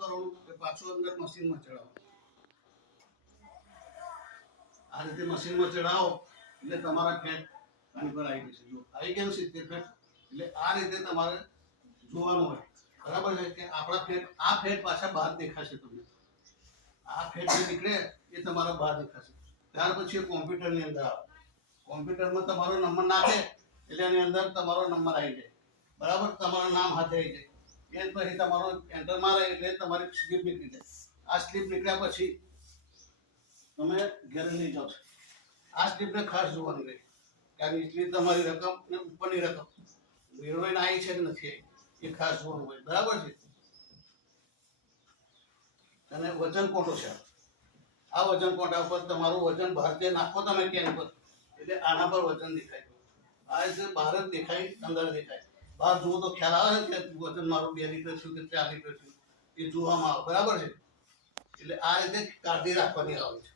કરવાનું પાછું અંદર મશીનમાં ચડાવો? આ રીતે મશીનમાં ચડાવો એટલે તમારા ફેટ આની પર આવી જશે. જો આવી ગયું સિત્તેર ફેટ, એટલે આ રીતે તમારે જોવાનું હોય. બરાબર છે? કે આપણા ફેટ, આ ફેટ પાછા બહાર દેખાશે તમને. આ ફેટ જે નીકળે એ તમારા બહાર દેખાશે. ત્યાર પછી કોમ્પ્યુટરની અંદર આવે. કોમ્પ્યુટરમાં તમારો નંબર નાખે એટલે એની અંદર તમારો નંબર આવી જાય. બરાબર? તમારું નામ હાથે આવી જાય. એ પછી તમારો એન્ટર મારે એટલે તમારી સ્લીપ નીકળી જાય. આ સ્લીપ નીકળ્યા પછી તમે ઘરે લઈ જાઓ છો. આ સ્લીપને ખાસ જોવાની રહે. કે સ્લીપ તમારી રકમ ને ઉપરની રકમ. હિરોઈન આવી છે કે નથી એ ખાસ જોવાનું હોય. બરાબર છે? અને વજન કોટો છે. આ વજન કોટા ઉપર તમારું વજન ભારતીય નાખો તમે કેન પર એટલે આના પર વજન દેખાય. આ રીતે ભારત દેખાય અંદર દેખાય. બહાર જુઓ તો ખ્યાલ આવે છે કે વજન મારું બે લીટર થયું કે ચાર લીટર થયું. એ જોવામાં આવે બરાબર છે. એટલે આ રીતે કાળજી રાખવાની આવે છે.